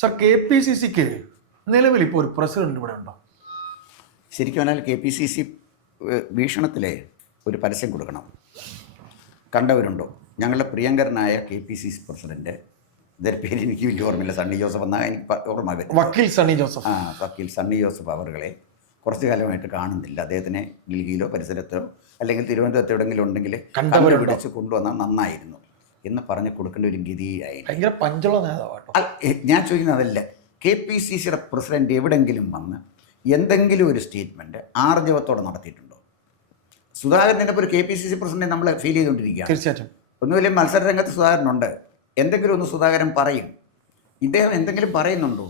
Sir KPCCക്ക് നിലവിൽ ഇപ്പോൾ ഒരു പ്രസിഡന്റ് ഇവിടെ ഉണ്ടോ? ശരിക്കും പറഞ്ഞാൽ KPCC വീക്ഷണത്തിലെ ഒരു പരസ്യം കൊടുക്കണം. കണ്ടവരുണ്ടോ? ഞങ്ങളുടെ പ്രിയങ്കരനായ KPCC പ്രസിഡന്റ്, ഇതിൻ്റെ പേര് എനിക്ക് വലിയ ഓർമ്മയില്ല, സണ്ണി ജോസഫ് എന്നാൽ എനിക്ക് ഓർമ്മ വരും. വക്കീൽ സണ്ണി ജോസഫ്. വക്കീൽ സണ്ണി ജോസഫ് അവരുകളെ കുറച്ചു കാലമായിട്ട് കാണുന്നില്ല. അദ്ദേഹത്തിനെ ഡൽഹിയിലോ പരിസരത്തോ അല്ലെങ്കിൽ തിരുവനന്തപുരത്ത് എവിടെയെങ്കിലും ഉണ്ടെങ്കിൽ കണ്ടുപിടിച്ച് കൊണ്ടുവന്നാൽ നന്നായിരുന്നു എന്ന് പറഞ്ഞു കൊടുക്കേണ്ട ഒരു ഗതിയായി. ഭയങ്കര പഞ്ചുള്ള നേതാവാട്ടോ. ഞാൻ ചോദിക്കുന്നത് അതല്ല, KPCCയുടെ പ്രസിഡന്റ് എവിടെങ്കിലും വന്ന് എന്തെങ്കിലും ഒരു സ്റ്റേറ്റ്മെൻറ്റ് ആർജവത്തോടെ നടത്തിയിട്ടുണ്ടോ? സുധാകരൻ്റെ ഇപ്പോൾ ഒരു KPCC പ്രസിഡന്റ് നമ്മൾ ഫീൽ ചെയ്തുകൊണ്ടിരിക്കുകയാണ്. തീർച്ചയായിട്ടും ഒന്നുമില്ല, മത്സര രംഗത്ത് സുധാകരനുണ്ട്, എന്തെങ്കിലും ഒന്ന് സുധാകരൻ പറയും. ഇദ്ദേഹം എന്തെങ്കിലും പറയുന്നുണ്ടോ?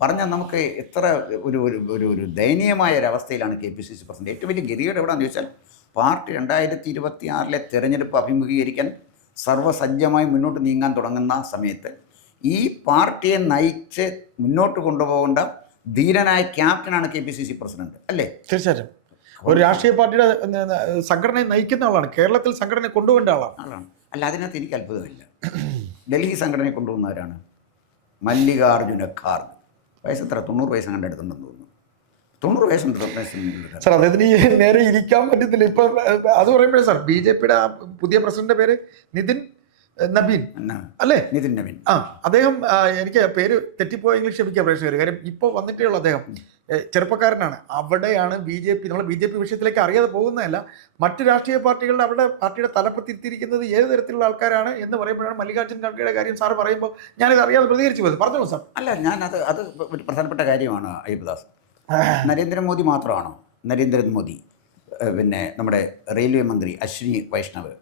പറഞ്ഞാൽ നമുക്ക് എത്ര ഒരു ഒരു ഒരു ഒരു ദയനീയമായ ഒരവസ്ഥയിലാണ് KPCC പ്രസിഡന്റ്. ഏറ്റവും വലിയ ഗതികേട് എവിടെയാണെന്ന് ചോദിച്ചാൽ, പാർട്ടി 2026 തെരഞ്ഞെടുപ്പ് അഭിമുഖീകരിക്കാൻ സർവ്വസജ്ജമായി മുന്നോട്ട് നീങ്ങാൻ തുടങ്ങുന്ന സമയത്ത് ഈ പാർട്ടിയെ നയിച്ച് മുന്നോട്ട് കൊണ്ടുപോകേണ്ട ധീരനായ ക്യാപ്റ്റനാണ് KPCC പ്രസിഡന്റ്, അല്ലേ? തീർച്ചയായിട്ടും ഒരു രാഷ്ട്രീയ പാർട്ടിയുടെ സംഘടനയെ നയിക്കുന്ന ആളാണ്. കേരളത്തിൽ സംഘടനയെ കൊണ്ടുപോകേണ്ട ആളാണ്. അല്ല, അതിനകത്ത് എനിക്ക് അത്ഭുതമില്ല. ഡൽഹി സംഘടനയെ കൊണ്ടുപോകുന്നവരാണ് മല്ലികാർജുന ഖാർഗെ. വയസ്സ് എത്ര? 90 വയസ്സ് കണ്ട് എടുത്തുണ്ടെന്ന് തോന്നുന്നു. 90 വയസ്സുണ്ട് സാർ. അദ്ദേഹത്തിന് നേരെ ഇരിക്കാൻ പറ്റുന്നില്ല ഇപ്പൊ. അത് പറയുമ്പോഴേ സാർ, BJPയുടെ പുതിയ പ്രസിഡന്റിന്റെ പേര് നിതിൻ നബീൻ അല്ലേ? നിതിൻ നബീൻ. അദ്ദേഹം, എനിക്ക് പേര് തെറ്റിപ്പോയെങ്കിൽ ക്ഷമിക്കുക പ്രേക്ഷകർ. കാര്യം ഇപ്പോൾ വന്നിട്ടേ ഉള്ളൂ. അദ്ദേഹം ചെറുപ്പക്കാരനാണ്. അവിടെയാണ് നമ്മൾ BJP വിഷയത്തിലേക്ക് അറിയാതെ പോകുന്നതല്ല, മറ്റു രാഷ്ട്രീയ പാർട്ടികളുടെ അവരുടെ പാർട്ടിയുടെ തലപ്പത്തിരിക്കുന്നത് ഏത് തരത്തിലുള്ള ആൾക്കാരാണ് എന്ന് പറയുമ്പോഴാണ് മല്ലികാർജ്ജുൻ ഖാർഗെയുടെ കാര്യം സാറ് പറയുമ്പോൾ ഞാനിത് അറിയാതെ പ്രതികരിച്ചു പോയത്. പറഞ്ഞോളൂ സാർ. അല്ല, അത് ഒരു പ്രധാനപ്പെട്ട കാര്യമാണ് അയ്യപ്പദാസ്. നരേന്ദ്രമോദി മാത്രമാണോ? നരേന്ദ്രമോദി, പിന്നെ നമ്മുടെ റെയിൽവേ മന്ത്രി അശ്വിനി വൈഷ്ണവ്,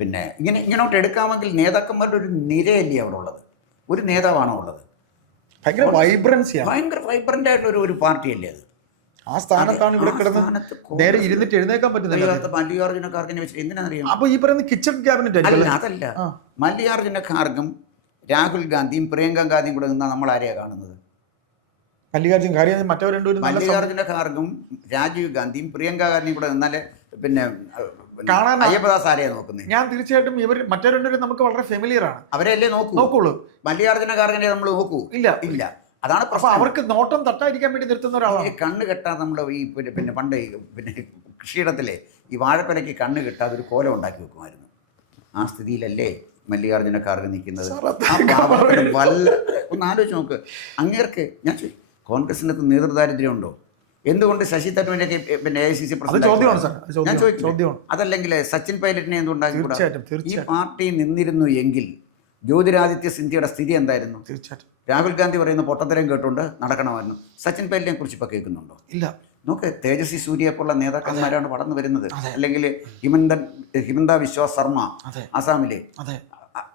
പിന്നെ ഇങ്ങനോട്ട് എടുക്കാമെങ്കിൽ നേതാക്കന്മാരുടെ ഒരു നിരയല്ലേ അവിടെ ഉള്ളത്? ഒരു നേതാവാണോ ഉള്ളത്? ഭയങ്കര വൈബ്രൻസിയാണ്. ഭയങ്കര വൈബ്രന്റ് ആയിട്ടുള്ള ഒരു പാർട്ടിയല്ലേ അത്? ആ സ്ഥാനത്താണ് ഇവിടെ കിടന്ന് നേരെ ഇരുന്നിട്ട് എഴുന്നേക്കാൻ പറ്റുന്നില്ല. മല്ലികാർജുന ഖാർഗിനെ വെച്ചിട്ട് എന്തിനാണെന്നറിയാം? അപ്പൊ ഈ പറയുന്ന കിച്ചൺ ക്യാബിനറ്റ് അതല്ല. മല്ലികാർജുന ഖാർഗും രാഹുൽ ഗാന്ധിയും പ്രിയങ്ക ഗാന്ധിയും കൂടെ നിന്നാൽ നമ്മൾ ആരെയാണ് കാണുന്നത്? മല്ലികാർജുന ഖാർഗും രാജീവ് ഗാന്ധിയും പ്രിയങ്ക ഗാന്ധിയും കൂടെ നിന്നാല് പിന്നെ അയ്യപ്പദാസ് ആരെയാ നോക്കുന്നത്? ഞാൻ തീർച്ചയായിട്ടും ഇവർ മറ്റേ രണ്ടുപേരും നമുക്ക് വളരെ ഫെമിലിയർ ആണ്. അവരെയല്ലേ നോക്കുള്ളൂ. മല്ലികാർജുന ഖാർഗിനെ നമ്മൾ നോക്കൂ? ഇല്ല. അതാണ് പ്രശ്നം. അവർക്ക് നോട്ടം തട്ടാതിരിക്കാൻ വേണ്ടി നിർത്തുന്ന ഒരാളാണ്. കണ്ണ് കെട്ടാതെ നമ്മൾ ഈ പിന്നെ പണ്ട് പിന്നെ കൃഷിയിടത്തിലെ ഈ വാഴപ്പലയ്ക്ക് കണ്ണ് കെട്ടാതെ ഒരു കോലം ഉണ്ടാക്കി വെക്കുമായിരുന്നു. ആ സ്ഥിതിയിലല്ലേ മല്ലികാർജുന ഖാർഗെ നിൽക്കുന്നത്? ഒന്ന് ആലോചിച്ച് നോക്ക്. അങ്ങേർക്ക് ഞാൻ കോൺഗ്രസിനകത്ത് നേതൃദാരിദ്ര്യം ഉണ്ടോ? എന്തുകൊണ്ട് ശശി തരൂരിനെ പിന്നെ AICC പ്രസിഡന്റ് ഞാൻ ചോദിച്ചു. അതല്ലെങ്കിൽ സച്ചിൻ പൈലറ്റിനെ എന്തുണ്ടാക്കിക്കൂടാ? ഈ പാർട്ടി നിന്നിരുന്നു എങ്കിൽ ജ്യോതിരാദിത്യ സിന്ധ്യയുടെ സ്ഥിതി എന്തായിരുന്നു? തീർച്ചയായിട്ടും രാഹുൽ ഗാന്ധി പറയുന്ന പൊട്ടത്തരം കേട്ടുകൊണ്ട് നടക്കണമായിരുന്നു. സച്ചിൻ പൈലറ്റിനെ കുറിച്ച് ഇപ്പോൾ കേൾക്കുന്നുണ്ടോ? ഇല്ല. നോക്ക്, തേജസ്വി സൂര്യയെപ്പോലുള്ള നേതാക്കന്മാരാണ് വളർന്നു വരുന്നത്. അല്ലെങ്കിൽ ഹിമന്ത വിശ്വ ശർമ്മ ആസാമിലെ.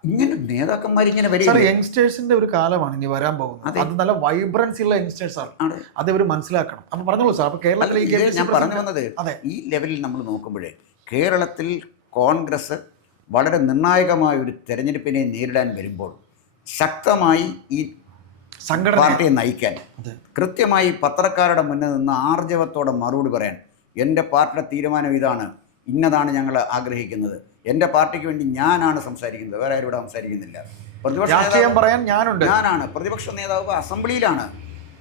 ഇങ്ങനെ നേതാക്കന്മാരിങ്ങനെ വരും. യങ്സ്റ്റേഴ്സിന്റെ ഒരു കാലമാണ് ഇനി വരാൻ പോകുന്നത്. അത് നല്ല വൈബ്രൻസി ഉള്ള യങ്സ്റ്റേഴ്സ് ആണ്. അത് ഇവർ മനസ്സിലാക്കണം. അപ്പൊ പറഞ്ഞോളൂ സാർ. അപ്പൊ കേരളത്തിൽ ഞാൻ പറഞ്ഞു വന്നത്, ഈ ലെവലിൽ നമ്മൾ നോക്കുമ്പോഴേ കേരളത്തിൽ കോൺഗ്രസ് വളരെ നിർണായകമായ ഒരു തെരഞ്ഞെടുപ്പിനെ നേരിടാൻ വരുമ്പോൾ ശക്തമായി ഈ സംഘടന പാർട്ടിയെ നയിക്കാൻ കൃത്യമായി പത്രക്കാരുടെ മുന്നിൽ നിന്ന് ആർജവത്തോടെ മറുപടി പറയാൻ, എൻ്റെ പാർട്ടിയുടെ തീരുമാനം ഇതാണ്, ഇന്നതാണ് ഞങ്ങൾ ആഗ്രഹിക്കുന്നത്, എൻ്റെ പാർട്ടിക്ക് വേണ്ടി ഞാനാണ് സംസാരിക്കുന്നത്, വേറെ ആരും ഇവിടെ സംസാരിക്കുന്നില്ല. ഞാനാണ് പ്രതിപക്ഷ നേതാവ് അസംബ്ലിയിലാണ്.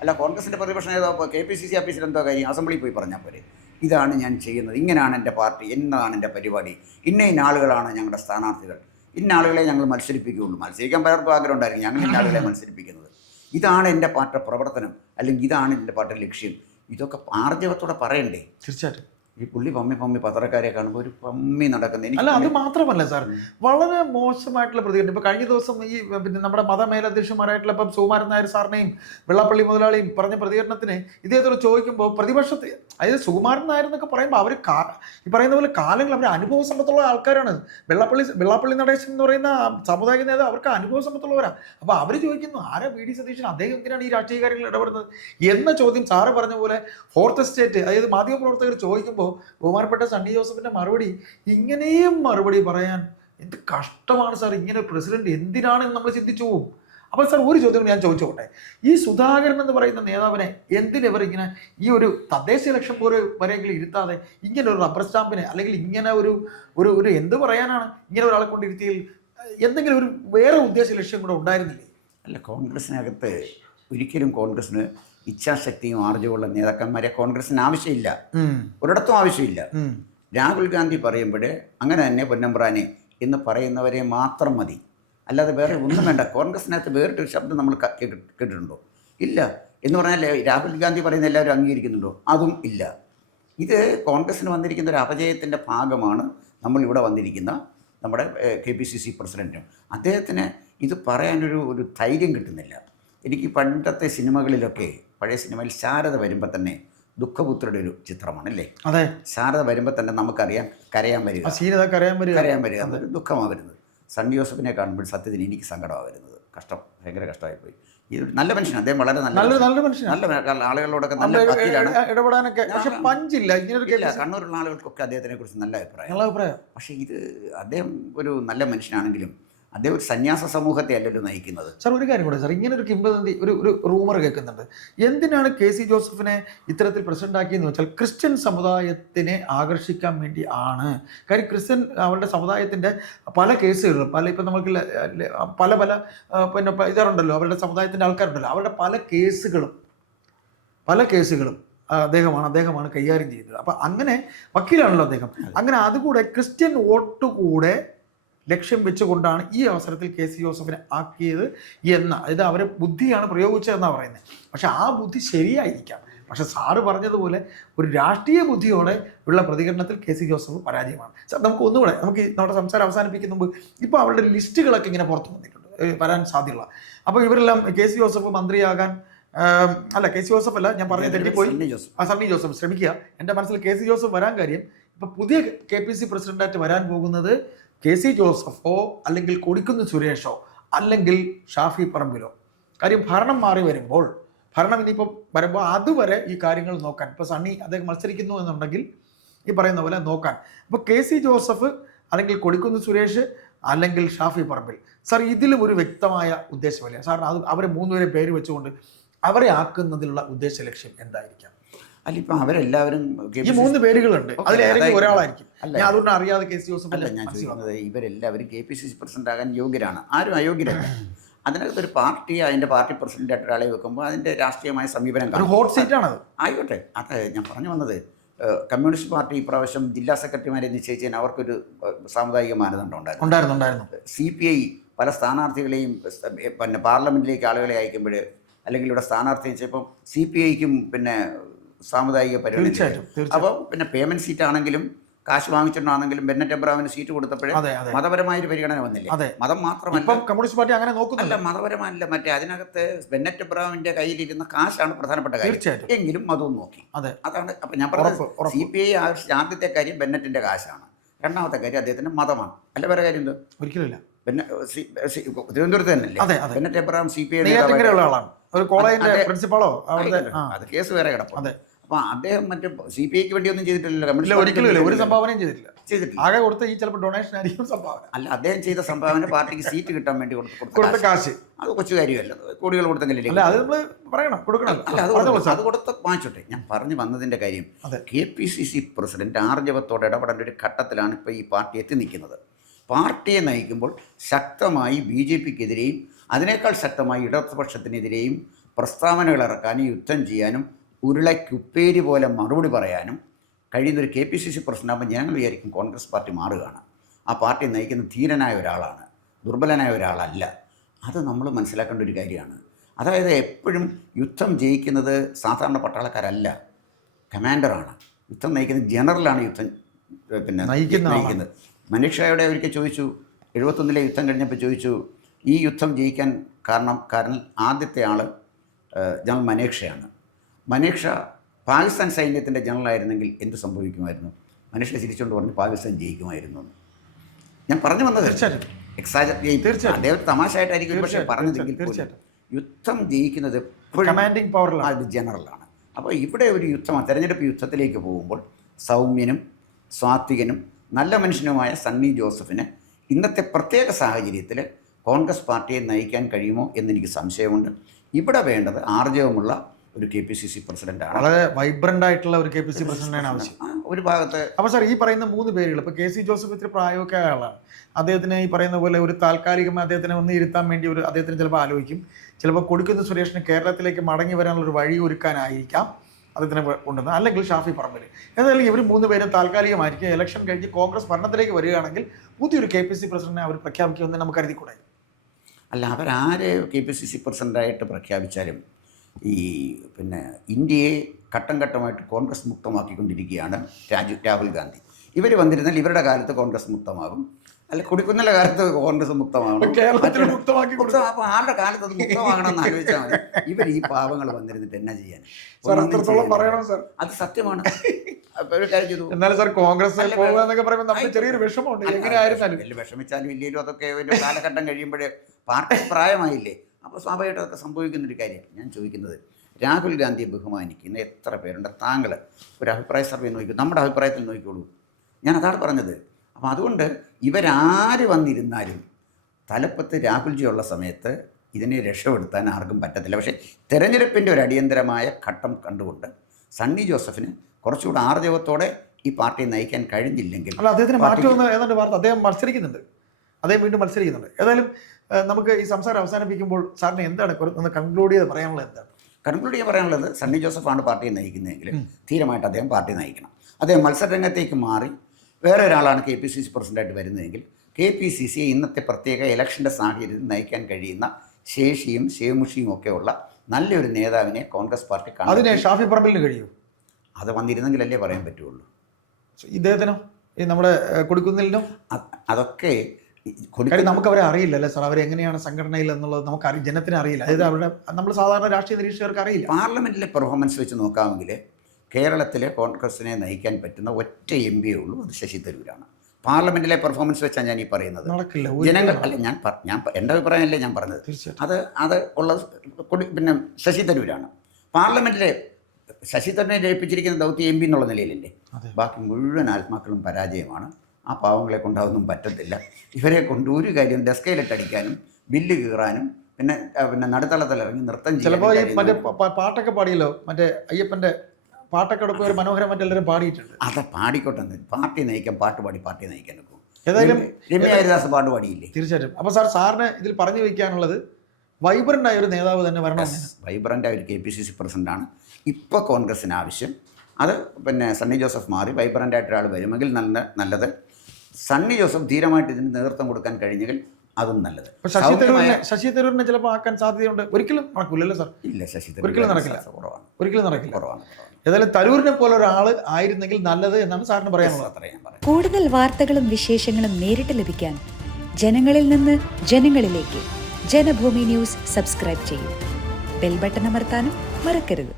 അല്ല, കോൺഗ്രസിൻ്റെ പ്രതിപക്ഷ നേതാവ് KPCC ഓഫീസിൽ എന്തോ കാര്യം അസംബ്ലിയിൽ പോയി പറഞ്ഞാൽ പോലെ, ഇതാണ് ഞാൻ ചെയ്യുന്നത്, ഇങ്ങനെയാണ് എൻ്റെ പാർട്ടി, എന്നതാണ് എൻ്റെ പരിപാടി, ഇന്ന ആളുകളാണ് ഞങ്ങളുടെ സ്ഥാനാർത്ഥികൾ, ഇന്ന ആളുകളെ ഞങ്ങൾ മത്സരിപ്പിക്കുകയുള്ളൂ. മത്സരിക്കാൻ പലർക്കും ആഗ്രഹം ഉണ്ടായിരിക്കും. ഞങ്ങൾ ഇന്ന ആളുകളെ മത്സരിപ്പിക്കുന്നത്, ഇതാണ് എൻ്റെ പാർട്ടിയുടെ പ്രവർത്തനം, അല്ലെങ്കിൽ ഇതാണ് എൻ്റെ പാർട്ടിയുടെ ലക്ഷ്യം. ഇതൊക്കെ ആർജവത്തോടെ പറയണ്ടേ? തീർച്ചയായിട്ടും. ഈ പുള്ളി പമ്മി പത്രക്കാരെ കാണുമ്പോൾ ഒരു പമ്മി നടക്കുന്നത്. അല്ല, അത് മാത്രമല്ല സാർ, വളരെ മോശമായിട്ടുള്ള പ്രതികരണം. ഇപ്പൊ കഴിഞ്ഞ ദിവസം ഈ പിന്നെ നമ്മുടെ മതമേലധ്യക്ഷന്മാരായിട്ടുള്ള ഇപ്പം സുകുമാരൻ നായർ സാറിനെയും വെള്ളാപ്പള്ളി മുതലാളിയും പറഞ്ഞ പ്രതികരണത്തിന് ഇദ്ദേഹത്തോട് ചോദിക്കുമ്പോൾ പ്രതിപക്ഷത്തെ, അതായത് സുകുമാരൻ നായർ എന്നൊക്കെ പറയുമ്പോൾ അവർ ഈ പറയുന്ന പോലെ കാലങ്ങൾ അവർ അനുഭവ സമ്പത്തുള്ള ആൾക്കാരാണ്. വെള്ളാപ്പള്ളി നടേശൻ എന്ന് പറയുന്ന സാമുദായിക നേതാവ് അവർക്ക് അനുഭവ സമ്പത്തുള്ളവരാണ്. അപ്പോൾ അവർ ചോദിക്കുന്നു, ആരാ VD സതീശൻ, അദ്ദേഹം എന്തിനാണ് ഈ രാഷ്ട്രീയ കാര്യങ്ങളിൽ ഇടപെടുന്നത് എന്ന ചോദ്യം സാറ് പറഞ്ഞ പോലെ ഫോർത്ത് എസ്റ്റേറ്റ്, അതായത് മാധ്യമപ്രവർത്തകർ ചോദിക്കുമ്പോൾ ബഹുമാനപ്പെട്ട സണ്ണി ജോസഫിന്റെ മറുപടി, ഇങ്ങനെയും മറുപടി പറയാൻ എന്ത് കഷ്ടമാണ് സാർ. ഇങ്ങനെ പ്രസിഡന്റ് എന്തിനാണെന്ന് നമ്മൾ ചിന്തിച്ചു പോകും. അപ്പോൾ സാർ, ഒരു ചോദ്യം ഞാൻ ചോദിച്ചോട്ടെ, ഈ സുധാകരൻ എന്ന് പറയുന്ന നേതാവിനെ എന്തിനിവർ ഇങ്ങനെ ഈ ഒരു തദ്ദേശ ഇലക്ഷൻ വരെയെങ്കിലും ഇരുത്താതെ ഇങ്ങനെ ഒരു റബ്ബർ സ്റ്റാമ്പിനെ, അല്ലെങ്കിൽ ഇങ്ങനെ ഒരു എന്ത് പറയാനാണ്, ഇങ്ങനെ ഒരാളെ കൊണ്ടിരുത്തിയിൽ എന്തെങ്കിലും ഒരു വേറെ ഉദ്ദേശ ലക്ഷ്യം കൂടെ ഉണ്ടായിരുന്നില്ലേ? അല്ല, കോൺഗ്രസിനകത്ത് ഒരിക്കലും കോൺഗ്രസ്സിന് ഇച്ഛാശക്തിയും ആർജവുമുള്ള നേതാക്കന്മാരെ കോൺഗ്രസ്സിന് ആവശ്യമില്ല, ഒരിടത്തും ആവശ്യമില്ല. രാഹുൽ ഗാന്ധി പറയുമ്പോഴേ അങ്ങനെ തന്നെ പൊന്നമ്പ്രാനെ എന്ന് പറയുന്നവരെ മാത്രം മതി, അല്ലാതെ വേറെ ഒന്നും വേണ്ട. കോൺഗ്രസ്സിനകത്ത് വേറിട്ടൊരു ശബ്ദം നമ്മൾ കേട്ടിട്ടുണ്ടോ? ഇല്ല. എന്ന് പറഞ്ഞാൽ രാഹുൽ ഗാന്ധി പറയുന്ന എല്ലാവരും അംഗീകരിക്കുന്നുണ്ടോ? അതും ഇല്ല. ഇത് കോൺഗ്രസ്സിന് വന്നിരിക്കുന്ന ഒരു അപജയത്തിൻ്റെ ഭാഗമാണ് നമ്മളിവിടെ വന്നിരിക്കുന്ന നമ്മുടെ KPCC പ്രസിഡൻറ്റും. അദ്ദേഹത്തിന് ഇത് പറയാനൊരു ധൈര്യം കിട്ടുന്നില്ല. എനിക്ക് പണ്ടത്തെ സിനിമകളിലൊക്കെ, പഴയ സിനിമയിൽ ശാരദ വരുമ്പോൾ തന്നെ ദുഃഖപുത്രയുടെ ഒരു ചിത്രമാണ് അല്ലേ? അതെ. ശാരദ വരുമ്പോൾ തന്നെ നമുക്കറിയാം കരയാൻ വരിക, കരയാൻ വരിക എന്നൊരു ദുഃഖമാണ് വരുന്നത്. സണ്ണി ജോസഫിനെ കാണുമ്പോൾ സത്യത്തിൽ എനിക്ക് സങ്കടമാണ് വരുന്നത്. കഷ്ടം, ഭയങ്കര കഷ്ടമായിപ്പോയി. ഈ നല്ല മനുഷ്യൻ, അദ്ദേഹം വളരെ നല്ല മനുഷ്യൻ, നല്ല ആളുകളോടൊക്കെ നല്ല ഭക്തിയിലാണ്, ഇടപെടാനൊക്കെ. പക്ഷെ പഞ്ചില്ല, ഇങ്ങനൊരു കണ്ണൂരുള്ള ആളുകൾക്കൊക്കെ അദ്ദേഹത്തിനെ കുറിച്ച് നല്ല അഭിപ്രായം. പക്ഷേ ഇത് അദ്ദേഹം ഒരു നല്ല മനുഷ്യനാണെങ്കിലും അദ്ദേഹം ഒരു സന്യാസ സമൂഹത്തെ അല്ലല്ലോ നയിക്കുന്നത്. സാർ ഒരു കാര്യം കൂടെ സാർ, ഇങ്ങനെ ഒരു കിംവദന്തി, ഒരു റൂമർ കേൾക്കുന്നുണ്ട്. എന്തിനാണ് KC ജോസഫിനെ ഇത്തരത്തിൽ പ്രസിഡന്റ് ആക്കിയെന്ന് വെച്ചാൽ ക്രിസ്ത്യൻ സമുദായത്തിനെ ആകർഷിക്കാൻ വേണ്ടി ആണ്. കാര്യം ക്രിസ്ത്യൻ അവരുടെ സമുദായത്തിൻ്റെ പല കേസുകളും, ഇപ്പം നമുക്ക് പല പിന്നെ ഇതാറുണ്ടല്ലോ, അവരുടെ സമുദായത്തിൻ്റെ ആൾക്കാരുണ്ടല്ലോ, അവരുടെ പല കേസുകളും അദ്ദേഹമാണ് കൈകാര്യം ചെയ്തത്. അപ്പം അങ്ങനെ വക്കീലാണല്ലോ അദ്ദേഹം. അങ്ങനെ അതുകൂടെ ക്രിസ്ത്യൻ വോട്ട് കൂടെ ലക്ഷ്യം വെച്ചുകൊണ്ടാണ് ഈ അവസരത്തിൽ KC ജോസഫിനെ ആക്കിയത് അതായത് അവരെ ബുദ്ധിയാണ് പ്രയോഗിച്ചതെന്നാണ് പറയുന്നത്. പക്ഷെ ആ ബുദ്ധി ശരിയായിരിക്കാം. പക്ഷെ സാറ് പറഞ്ഞതുപോലെ ഒരു രാഷ്ട്രീയ ബുദ്ധിയോടെ ഉള്ള പ്രതികരണത്തിൽ KC ജോസഫ് പരാജയമാണ്. സാർ നമുക്ക് ഒന്നുകൂടെ നമ്മുടെ സംസാരം അവസാനിപ്പിക്കുന്ന മുമ്പ് ഇപ്പോൾ അവരുടെ ലിസ്റ്റുകളൊക്കെ ഇങ്ങനെ പുറത്തു വന്നിട്ടുണ്ട്, വരാൻ സാധ്യതയുള്ള. അപ്പോൾ ഇവരെല്ലാം KC ജോസഫ് മന്ത്രിയാകാൻ KC ജോസഫ് അല്ല, ഞാൻ പറഞ്ഞ തെറ്റിപ്പോയി, സണ്ണി ജോസഫ്. ശ്രമിക്കുക, എൻ്റെ മനസ്സിൽ KC ജോസഫ് വരാൻ കാര്യം, ഇപ്പോൾ പുതിയ KPC പ്രസിഡന്റായിട്ട് വരാൻ പോകുന്നത് KC ജോസഫോ അല്ലെങ്കിൽ കൊടിക്കുന്ന് സുരേഷോ അല്ലെങ്കിൽ ഷാഫി പറമ്പിലോ. കാര്യം ഭരണം മാറി വരുമ്പോൾ, ഭരണം ഇനിയിപ്പോൾ വരുമ്പോൾ അതുവരെ ഈ കാര്യങ്ങൾ നോക്കാൻ, ഇപ്പോൾ സണ്ണി അദ്ദേഹം മത്സരിക്കുന്നു എന്നുണ്ടെങ്കിൽ ഈ പറയുന്ന പോലെ നോക്കാൻ. അപ്പോൾ KC ജോസഫ് അല്ലെങ്കിൽ കൊടിക്കുന്ന് സുരേഷ് അല്ലെങ്കിൽ ഷാഫി പറമ്പിൽ. സാർ ഇതിലും ഒരു വ്യക്തമായ ഉദ്ദേശമില്ല സാറിന്? അത് അവരെ മൂന്നുപേരെ പേര് വെച്ചുകൊണ്ട് അവരെ ആക്കുന്നതിലുള്ള ഉദ്ദേശ ലക്ഷ്യം എന്തായിരിക്കാം? അല്ല, ഇപ്പം അവരെല്ലാവരും ഈ മൂന്ന് പേരുകളുണ്ട്, അതിലേതെങ്കിലും ഒരാളായിരിക്കും. അതുകൊണ്ട് അറിയാതെ KC ജോസഫ് അല്ല ഞാൻ ചോദിക്കുന്നത്, ഇവരെല്ലാവരും KPCC പ്രസിഡന്റ് ആകാൻ യോഗ്യരാണ്, ആരും അയോഗ്യരല്ല. അതിനകത്തൊരു പാർട്ടി അതിൻ്റെ പാർട്ടി പ്രസിഡന്റായിട്ട് ഒരാളെ വെക്കുമ്പോൾ അതിൻ്റെ രാഷ്ട്രീയമായ സമീപനം കാണും. ഹോട്ട് സീറ്റാണത്. ആയിക്കോട്ടെ, അത് ഞാൻ പറഞ്ഞു വന്നത്, കമ്മ്യൂണിസ്റ്റ് പാർട്ടി ഇപ്രാവശ്യം ജില്ലാ സെക്രട്ടറിമാരെ നിശ്ചയിച്ചതിന് അവർക്കൊരു സാമുദായിക മാനദണ്ഡം ഉണ്ടായിരുന്നു. CPI പല സ്ഥാനാർത്ഥികളെയും പിന്നെ പാർലമെന്റിലേക്ക് ആളുകളെ അയക്കുമ്പോൾ, അല്ലെങ്കിൽ ഇവിടെ സ്ഥാനാർത്ഥി വെച്ചപ്പം CPIക്കും പിന്നെ സാമുദായിക പരിഗണന. അപ്പം പിന്നെ പേയ്മെന്റ് സീറ്റ് ആണെങ്കിലും കാശ് വാങ്ങിച്ചിട്ടാണെങ്കിലും ബെന്നറ്റ് എബ്രഹാമിന് സീറ്റ് കൊടുത്തപ്പോഴേ മതപരമായൊരു പരിഗണന വന്നില്ലേ? മതം മാത്രമല്ല, കമ്മ്യൂണിസ്റ്റ് പാർട്ടി അങ്ങനെ നോക്കുന്നില്ല. മതപരമല്ല, മറ്റേ അതിനകത്ത് ബെന്നറ്റ് എബ്രഹാമിന്റെ കയ്യിലിരുന്ന കാശാണ് പ്രധാനപ്പെട്ട കാര്യം. എങ്കിലും മതവും നോക്കി. അതാണ് അപ്പം ഞാൻ പറഞ്ഞത്. CPI ആദ്യത്തെ കാര്യം ബെന്നറ്റിന്റെ കാശാണ്, രണ്ടാമത്തെ കാര്യം അദ്ദേഹത്തിന്റെ മതമാണ്. അല്ല വേറെ കാര്യം എന്തോ? ഒരിക്കലില്ല. തിരുവനന്തപുരത്ത് തന്നെയല്ലേ ബെന്നറ്റ് എബ്രഹാം CPI പ്രിൻസിപ്പാളോ? അത് കേസ് വേറെ കിടപ്പുണ്ട്. അപ്പൊ അദ്ദേഹം മറ്റേ CPIക്ക് വേണ്ടി ഒന്നും ചെയ്തിട്ടില്ലല്ലോ, ഒരു സംഭാവനയും ചെയ്തിട്ടില്ല. ആകെ കൊടുത്ത ഈ ചിലപ്പോൾ ഡൊണേഷൻ ആയിരിക്കും സംഭാവന. അല്ല, അദ്ദേഹം ചെയ്ത സംഭാവന പാർട്ടിക്ക് സീറ്റ് കിട്ടാൻ വേണ്ടി കൊടുത്ത കാശ്. അത് കൊച്ചു കാര്യമല്ല, കോടികൾ കൊടുത്തെങ്കിലേ അത് കൊടുത്ത് വാങ്ങിച്ചോട്ടെ. ഞാൻ പറഞ്ഞു വന്നതിന്റെ കാര്യം, KPCC പ്രസിഡന്റ് ആർജവത്തോടെ ഇടപെടേണ്ട ഒരു ഘട്ടത്തിലാണ് ഇപ്പോൾ ഈ പാർട്ടി എത്തി നിൽക്കുന്നത്. പാർട്ടിയെ നയിക്കുമ്പോൾ ശക്തമായി BJPക്കെതിരെയും അതിനേക്കാൾ ശക്തമായി ഇടതുപക്ഷത്തിനെതിരെയും പ്രസ്താവനകൾ ഇറക്കാനും യുദ്ധം ചെയ്യാനും ഉരുളക്കുപ്പേരി പോലെ മറുപടി പറയാനും കഴിയുന്നൊരു KPCC പ്രസിഡന്റാകുമ്പോൾ ഞങ്ങൾ വിചാരിക്കും കോൺഗ്രസ് പാർട്ടി മാറുകയാണ്. ആ പാർട്ടി നയിക്കുന്ന ധീരനായ ഒരാളാണ്, ദുർബലനായ ഒരാളല്ല. അത് നമ്മൾ മനസ്സിലാക്കേണ്ട ഒരു കാര്യമാണ്. അതായത് എപ്പോഴും യുദ്ധം ജയിക്കുന്നത് സാധാരണ പട്ടാളക്കാരല്ല, കമാൻഡറാണ്. യുദ്ധം നയിക്കുന്നത് ജനറലാണ്. യുദ്ധം പിന്നെ നയിക്കുന്നത്. മനീഷയുടെ ഒരിക്കൽ ചോദിച്ചു, 71 യുദ്ധം കഴിഞ്ഞപ്പോൾ ചോദിച്ചു, ഈ യുദ്ധം ജയിക്കാൻ കാരണം ആദ്യത്തെ ആൾ ജനറൽ മനീഷയാണ്. മനീഷ പാകിസ്ഥാൻ സൈന്യത്തിൻ്റെ ജനറലായിരുന്നെങ്കിൽ എന്ത് സംഭവിക്കുമായിരുന്നു? മനീഷ ചിരിച്ചുകൊണ്ട് പറഞ്ഞു, പാകിസ്ഥാൻ ജയിക്കുമായിരുന്നു. ഞാൻ പറഞ്ഞു വന്നത് അദ്ദേഹം തമാശയായിട്ടായിരിക്കും പക്ഷേ പറഞ്ഞതെങ്കിൽ യുദ്ധം ജയിക്കുന്നത് കമാൻഡിംഗ് പവറിലാണ്, അത് ജനറലാണ്. അപ്പോൾ ഇവിടെ ഒരു യുദ്ധമാണ്, തെരഞ്ഞെടുപ്പ് യുദ്ധത്തിലേക്ക് പോകുമ്പോൾ സൗമ്യനും സ്വാത്വികനും നല്ല മനുഷ്യനുമായ സണ്ണി ജോസഫിന് ഇന്നത്തെ പ്രത്യേക സാഹചര്യത്തിൽ കോൺഗ്രസ് പാർട്ടിയെ നയിക്കാൻ കഴിയുമോ എന്നെനിക്ക് സംശയമുണ്ട്. ഇവിടെ വേണ്ടത് ആർജവമുള്ള ഒരു KPCC പ്രസിഡന്റാണ്. വളരെ വൈബ്രന്റ് ആയിട്ടുള്ള ഒരു KPCC പ്രസിഡന്റാണ് ആവശ്യം. ഒരു ഭാഗത്ത്. അപ്പോൾ സാർ ഈ പറയുന്ന 3 പേരുകൾ, ഇപ്പോൾ കെ സി ജോസഫ് ഇത്തിരി പ്രായമൊക്കെ ആയ ആളാണ്. അദ്ദേഹത്തിന് ഈ പറയുന്ന പോലെ ഒരു താൽക്കാലികമായി അദ്ദേഹത്തിനെ ഒന്ന് ഇരുത്താൻ വേണ്ടി അദ്ദേഹത്തിന് ചിലപ്പോൾ ആലോചിക്കും. ചിലപ്പോൾ കൊടിക്കുന്നിൽ സുരേഷിന് കേരളത്തിലേക്ക് മടങ്ങി വരാനുള്ള ഒരു വഴി ഒരുക്കാനായിരിക്കാം അദ്ദേഹത്തിനെ കൊണ്ടുവന്നത്, അല്ലെങ്കിൽ ഷാഫി പറമ്പിൽ. ഏതായാലും ഇവർ 3 പേരും താൽക്കാലികമായിരിക്കും. ഇലക്ഷൻ കഴിഞ്ഞ് കോൺഗ്രസ് ഭരണത്തിലേക്ക് വരികയാണെങ്കിൽ പുതിയൊരു KPCC പ്രസിഡന്റിനെ അവർ പ്രഖ്യാപിക്കുമെന്ന് നമുക്ക് കരുതിക്കൂടെ? അല്ല, അവരാരെ KPCC പ്രസിഡൻ്റായിട്ട് പ്രഖ്യാപിച്ചാലും പിന്നെ ഇന്ത്യയെ ഘട്ടം ഘട്ടമായിട്ട് കോൺഗ്രസ് മുക്തമാക്കിക്കൊണ്ടിരിക്കുകയാണ് രാഹുൽ ഗാന്ധി. ഇവർ വന്നിരുന്നാൽ ഇവരുടെ കാലത്ത് കോൺഗ്രസ് മുക്തമാകും, അല്ല കൊടിക്കുന്നിലെ കാലത്ത് കോൺഗ്രസ് മുക്തമാകണം. അപ്പോൾ ആരുടെ കാലത്ത് അത് മുക്തമാകണമെന്ന് ആലോചിച്ചാൽ മതി. ഇവർ ഈ പാവങ്ങൾ വന്നിരുന്നിട്ട് എന്നാ ചെയ്യാൻ? അത് സത്യമാണ്. എന്നാലും സാർ കോൺഗ്രസ് ചെറിയൊരു വിഷമമുണ്ട്. എങ്ങനെയായിരുന്നാലും വലിയ വിഷമിച്ചാലും ഇല്ലെങ്കിലും അതൊക്കെ ഒരു കാലഘട്ടം കഴിയുമ്പോഴേ പാർട്ടി പ്രായമായില്ലേ, അപ്പോൾ സ്വാഭാവികമായിട്ടും അതൊക്കെ സംഭവിക്കുന്നൊരു കാര്യമാണ്. ഞാൻ ചോദിക്കുന്നത്, രാഹുൽ ഗാന്ധിയെ ബഹുമാനിക്കുന്ന എത്ര പേരുണ്ട്? താങ്കൾ ഒരു അഭിപ്രായ സർവേ നോക്കൂ, നമ്മുടെ അഭിപ്രായത്തിൽ നോക്കിക്കോളൂ. ഞാൻ അതാണ് പറഞ്ഞത്. അപ്പോൾ അതുകൊണ്ട് ഇവരാര് വന്നിരുന്നാലും തലപ്പത്ത് രാഹുൽജി ഉള്ള സമയത്ത് ഇതിനെ രക്ഷപ്പെടുത്താൻ ആർക്കും പറ്റത്തില്ല. പക്ഷേ തെരഞ്ഞെടുപ്പിൻ്റെ ഒരു അടിയന്തരമായ ഘട്ടം കണ്ടുകൊണ്ട് സണ്ണി ജോസഫിന് കുറച്ചുകൂടെ ആർജവത്തോടെ ഈ പാർട്ടിയെ നയിക്കാൻ കഴിഞ്ഞില്ലെങ്കിൽ, അല്ല അദ്ദേഹത്തിന് മാറ്റം ഏതാണ്ട് വാർത്ത, അദ്ദേഹം മത്സരിക്കുന്നുണ്ട്, അദ്ദേഹം വീണ്ടും മത്സരിക്കുന്നുണ്ട്. ഏതായാലും നമുക്ക് ഈ സംസാരം അവസാനിപ്പിക്കുമ്പോൾ സാറിന് എന്താണ് ഒന്ന് കൺക്ലൂഡ് ചെയ്ത് പറയാനുള്ളത്? എന്താണ് കൺക്ലൂഡ് ചെയ്യാൻ പറയാനുള്ളത്? സണ്ണി ജോസഫാണ് പാർട്ടിയെ നയിക്കുന്നതെങ്കിൽ ധീരമായിട്ട് അദ്ദേഹം പാർട്ടി നയിക്കണം. അദ്ദേഹം മത്സരരംഗത്തേക്ക് മാറി വേറെ ഒരാളാണ് KPCC പ്രസിഡൻ്റായിട്ട് വരുന്നതെങ്കിൽ KPCCയെ ഇന്നത്തെ പ്രത്യേക ഇലക്ഷൻ്റെ സാഹചര്യത്തിൽ നയിക്കാൻ കഴിയുന്ന ശേഷിയും ശേമുഷിയും ഒക്കെയുള്ള നല്ലൊരു നേതാവിനെ കോൺഗ്രസ് പാർട്ടി കാണും. അതിനെ ഷാഫി പറമ്പിലിന് കഴിയും. അത് വന്നിരുന്നെങ്കിലല്ലേ പറയാൻ പറ്റുള്ളൂ. ഇദ്ദേഹത്തിനോ ഈ നമ്മുടെ കൊടിക്കുന്നിലിനോ? അതൊക്കെ നമുക്ക് അവരെ അറിയില്ലല്ലേ സാർ, അവരെങ്ങനെയാണ് സംഘടനയിൽ എന്നുള്ളത് നമുക്ക് ജനത്തിന് അറിയില്ല. അതായത് അവരുടെ നമ്മൾ സാധാരണ രാഷ്ട്രീയ നിരീക്ഷകർക്ക് അറിയില്ല. പാർലമെൻറ്റിലെ പെർഫോമൻസ് വെച്ച് നോക്കാമെങ്കിൽ കേരളത്തിലെ കോൺഗ്രസിനെ നയിക്കാൻ പറ്റുന്ന ഒറ്റ MP ഉള്ളൂ, അത് ശശി തരൂരാണ്. പാർലമെൻറ്റിലെ പെർഫോമൻസ് വെച്ചാണ് ഞാൻ ഈ പറയുന്നത്. നടക്കില്ല. ജനങ്ങൾ അല്ല, ഞാൻ എൻ്റെ അഭിപ്രായമല്ലേ ഞാൻ പറഞ്ഞത്. അത് ഉള്ളത് പിന്നെ ശശി തരൂരാണ്. പാർലമെൻറ്റിലെ ശശി തരൂരിനെ ജയിപ്പിച്ചിരിക്കുന്ന ദൗത്യ MP എന്നുള്ള നിലയിലല്ലേ. ബാക്കി മുഴുവൻ ആത്മാക്കളും പരാജയമാണ്. ആ പാവങ്ങളെ കൊണ്ട് അതൊന്നും പറ്റത്തില്ല. ഇവരെ കൊണ്ട് ഒരു കാര്യം ഡെസ്കയിലിട്ടടിക്കാനും ബില്ല് കീറാനും പിന്നെ നടുത്തളത്തിലിറങ്ങി നൃത്തം ചെയ്യാൻ. ചിലപ്പോൾ ഈ മറ്റേ പാട്ടൊക്കെ പാടിയല്ലോ, മറ്റേ അയ്യപ്പൻ്റെ പാട്ടൊക്കെ എടുക്കുക, ഒരു മനോഹരം മറ്റെല്ലാവരും പാടിയിട്ടുണ്ട്. അത് പാടിക്കോട്ടെ, പാർട്ടി നയിക്കാൻ പാട്ട് പാടി പാർട്ടി നയിക്കാൻ നോക്കും. ഏതായാലും രമ്യ ഹരിദാസ് പാട്ട് പാടിയില്ലേ? തീർച്ചയായിട്ടും. അപ്പോൾ സാറിന് ഇതിൽ പറഞ്ഞു വയ്ക്കാനുള്ളത് വൈബ്രൻ്റ് ആയ ഒരു നേതാവ് തന്നെ വരണം. വൈബ്രൻ്റ് ആയ ഒരു KPCC പ്രസിഡൻ്റാണ് ഇപ്പോൾ കോൺഗ്രസിന് ആവശ്യം. അത് പിന്നെ സണ്ണി ജോസഫ് മാറി വൈബ്രൻ്റ് ആയിട്ട് ഒരാൾ വരുമെങ്കിൽ നല്ലത്. സണ്ണി ജോസഫ് ധീരമായിട്ട് ഇതിന് നേതൃത്വം കൊടുക്കാൻ കഴിഞ്ഞെങ്കിൽ അതും നല്ലത്. ശശി തരൂരിനെ ചിലപ്പോൾ ആക്കാൻ സാധ്യതയുണ്ട്. ഒരിക്കലും നടക്കില്ലല്ലോ സാർ? ഇല്ല, ശശി ഒരിക്കലും നടക്കില്ല. ഒരിക്കലും നടക്കില്ല. കുറവാണ്. ഏതായാലും തരൂരിനെ പോലെ ഒരാൾ ആയിരുന്നെങ്കിൽ നല്ലത് എന്നാണ് സാറിന് പറയാനുള്ളത്. കൂടുതൽ വാർത്തകളും വിശേഷങ്ങളും നേരിട്ട് ലഭിക്കാൻ ജനങ്ങളിൽ നിന്ന് ജനങ്ങളിലേക്ക് ജനഭൂമി ന്യൂസ് സബ്സ്ക്രൈബ് ചെയ്യൂ. ബെൽ ബട്ടൺ അമർത്താനും മറക്കരുത്.